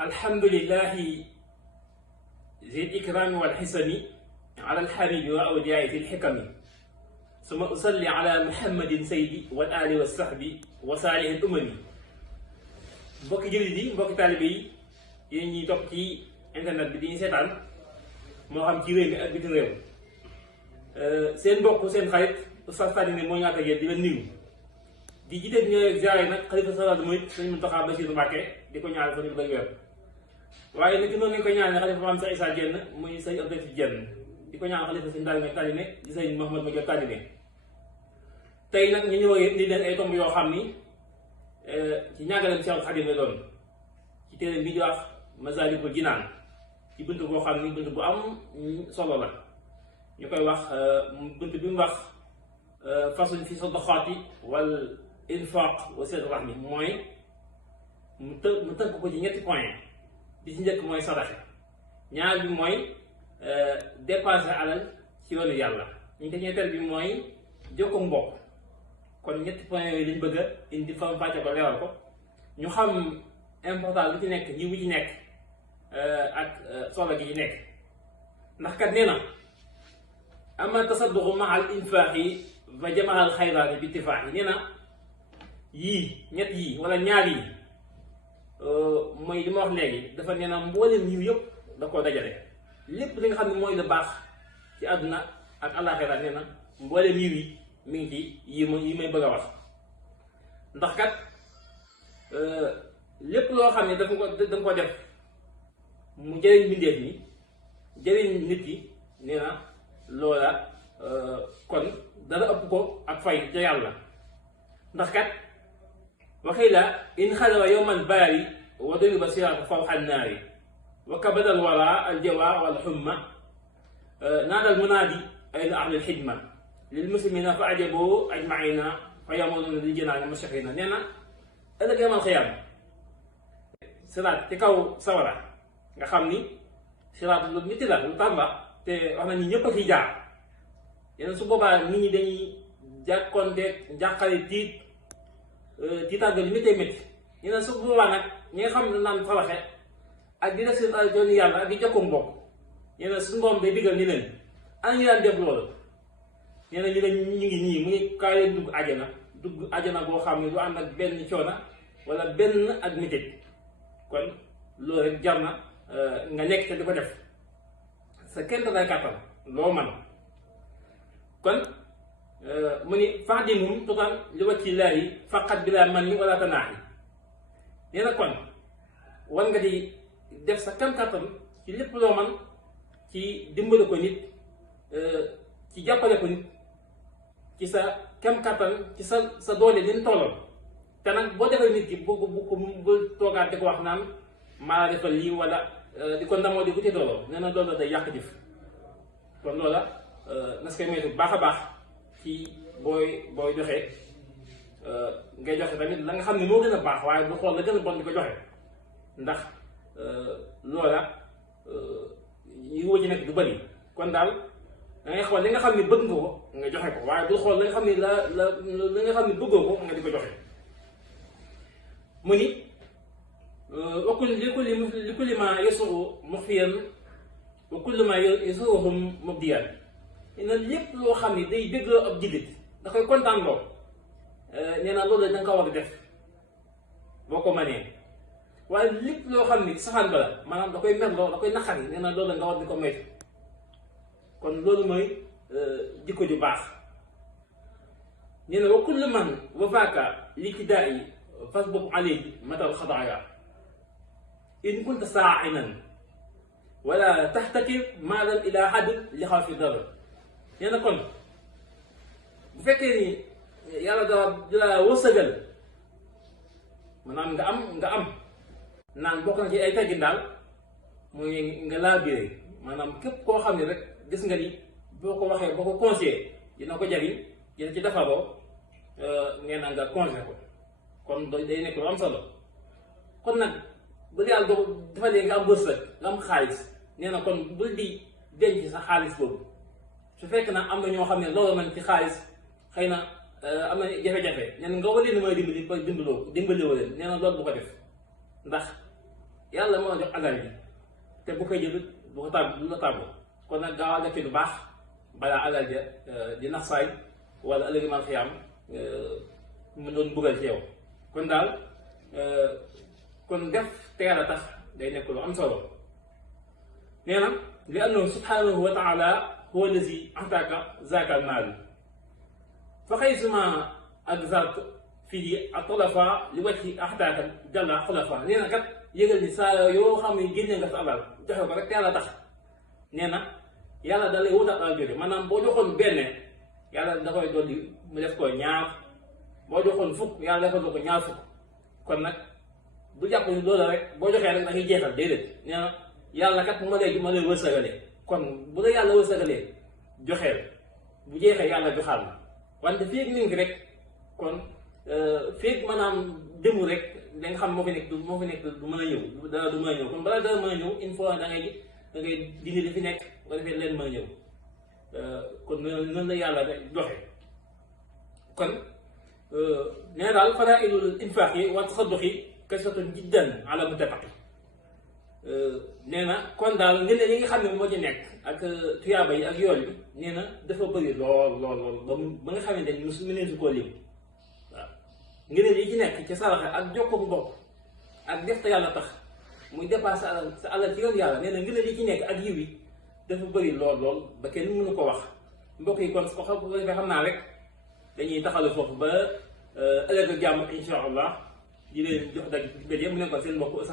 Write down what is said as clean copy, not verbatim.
الحمد لله ذي الإكرام والحسن على الحبيب وأودياء في الحكم ثم أصلي على محمد سيدي والآل والصحب وصالح الأمم mbokki jullit yi mbokki taalibe yi yéen ñiy topp ci internet bi di ñu seetaan moo xam ci réew mi ak bitim réew seen mbokk seen xarit Oustaz Tandine moo ñaata yéen di la nuyu di jiite ñëw ziare nag xalifa salaat mooy sëñ Mountakha Bassirou Mbacké di ko ñaanal fa ñu bëri weer waaye nag noonu lañ ko ñaanal xalifa Maam Cheikh Issa Diène muy sëñ Abdou Diène di ko ñaanal xalifa sëñ Tandine Tandine di sëñ Mouhamed Madior Tandine tey nag ñu ñëw yéen di leen ay tomb yoo xam ni ci ñaagaleem Cheikh Khadim la doon ci téere bi di wax Masaalikul Jinaan ci bunt boo xam ni bunt bu am solo la ñu koy wax bunt bi mu wax façon fi sadaqaati wal infaq wa silati rahmi mooy mu tënk ko ci ñetti point bi ci njëkk mooy saraxe ñaar bi mooy dépenser alal ci yoonu yàlla ñu te ñetteel bi mooy jokko mbokk kon ñetti point yooyu lañ bëgg a indi fam fàcce ko leeral ko ñu xam important lu ci nekk yiw wi ci nekk ak solo gi ci nekk ndax kat nee na ama tasadduqu maa al infaaxi fa jamaa al xayraati bi ittifaaxi nee na yii ñett yii wala ñaar yi mooy li ma wax léegi dafa nee na mboolem yiw yëpp da koo dajale lépp li nga xam ne mooy lu baax ci àdduna ak àllaaxira nee na mboolem yiw yi mi ngi ci yi may bëgg a wax ndax kat lépp loo xam ne dafa ko def mu jëriñ mbindeef ñi jëriñ nit yi nee na loola kon dara ëpp ko ak fay ca yàlla ndax kat waxii la in xalawa yowmal baari wa duriba siraatu fawqa naari wa kabadal wara aljawa wal xumma naadal munaadi ayna ahlil xidma lil muslimina fa ajabo ajmaina fa yamoon li jënaani mashaqina nee na ëllëg yamal xiyaam siraat ci kaw sawara nga xam ni siraat lu niti la lu tàmba te wax na ni ñëpp a fiy jaar yeneen su boobaa nit ñi dañuy jàkkoonteeg njàqare tiitaange lu méttee métti yeneen su boobaa nag ñi nga xam ne naan faraxe ak di def seen al doon yàlla ak di jokkoo mbokk yeneen suñu borom day diggal ni leen ana ñu daan def loolu nee na ñu ne ñu ngi nii mu ngi kaay leen dugg ajana boo xam ne du ànd ak benn coona wala benn ak métit kon loolu rek jar na nga nekk te di ko def sa kenn day kàttan loo man kon mu ni fax di mum tukan li wacci laayi faqat bi laa man ni wala tanaaxi nee na kon war nga di def sa kam kàttan ci lépp loo man ci dimbali ko nit ci jàppale ko nit ci sa kem kattan ci sa doole li ñu tolloon te nag boo defee nit ki bu toogaat di ko wax naan maa defal lii wala di ko ndamoo di ko ci tolloo nee na loolu day yàq jëf kon loola nas koy moytu baax a baax ci booy joxe ngay joxe tamit la nga xam ne moo gën a baax waaye du xool la gën a bon di ko joxe ndax loola yi woo ci nekk du bëri kon daal da ngay xool li nga xam ne bëgg nga ko nga joxe ko waaye bul xool li nga xam ne li nga xam ne bëggoo ko nga di ko joxe mu ni wakul li kulli ma yasuru muxfiyan wa kulli ma yasuruhum mubdiyan nee na lépp loo xam ne day bégloo ab jullit da koy kontaan loo nee na loolu da nga ko war a def boo ko mënee waaye lépp loo xam ne saxaan ba la maanaam da koy merloo da koy naqar yi nee na loolu nga war di ko moytu kon loolu mooy jikko ju baax nee na wa kullu man wafaaka li kidaa yi fasbuk alayhi matal xadaaya in kunta saa'inan wala taxtakir maalan ila hadd li xaw fi dara nee na kon bu fekkee ni yàlla dala wërsëgal maanaam nga am naan bokk na ci ay teggin daal mooy nga laa biire maanaam képp koo xam ne rek gis nga ni boo ko waxee boo ko conseillé dina ko jariñ dina ci defaroo ngeen na nga conseillé ko kon day nekk lu am solo kon nag bu yàlla dafa lee nga am wërsëg nga am xaalis nee na kon bul di denc sa xaalis boobu su fekk na am na ñoo xam ne loolu man ci xaalis xëy na am na jafe-jafe nee na nga war leen mooy dimbali dimbaloo leen nee na loolu bu ko def ndax yàlla moo jox alal ji te bu koy jël du ko tàgg du la tàggoo kon nag gaawal def ci lu baax balaa alal ja di nax saay wala ëllëgi mal xiyaam mu doon buggal ci yow kon daal kon def te yàlla tax day nekk lu am solo nee na li annahu subhanahu wa taala huwa allazi ataaka zaaka almaal fa xaysuma agzalt fii atlafa li wàcci ataaka jalla xulafa nee na kat yëgal ni saa yoo xam ne génne nga sa alal joxe ko rek te yàlla tax nee na yàlla da lay wutal alal jooju maanaam boo joxoon benn yàlla da koy dolli mu def ko ñaar boo joxoon fukk yàlla defal ko ñaar fukk kon nag bu jàpp ni loolu rek boo joxee rek da ngay jeexal déedéet nee na yàlla kat ma lay wërsëgalee kon bu la yàlla wërsëgalee joxeel bu jeexee yàlla joxaal na wante fii ak ni ngi rek kon fii maanaam demu rek da nga xam moo fi nekk du mën a ñëw dara du mën a ñëw kon balaa dara mën a ñëw une fois da ngay dindi li fi nekk ba defee leen mën a ñëw kon noonu la yàlla doxe kon nee daal fadaa'ilul infaaq yi wa tasadduqi kasratun jiddan ala muttafaqi nee na kon daal ngëneel yi nga xam ne moo ci nekk ak tuyaaba yi ak yool yi nee na dafa bëri lool ba nga xamante ni mu ne su koo lim waaw ngëneel yi ci nekk ci saraxe ak jokko bu bokk ak def te yàlla tax muy dépassé sa alal ci yoon yàlla nee na ngëneel yi ci nekk ak yiw yi dafa bëri lool ba kenn mënu ko wax mbokk yi kon ko defee xam naa rek dañuy taxalu foofu ba ëllëg ak jàmm insha allah di leen jox daj mu nekkoon seen mbokk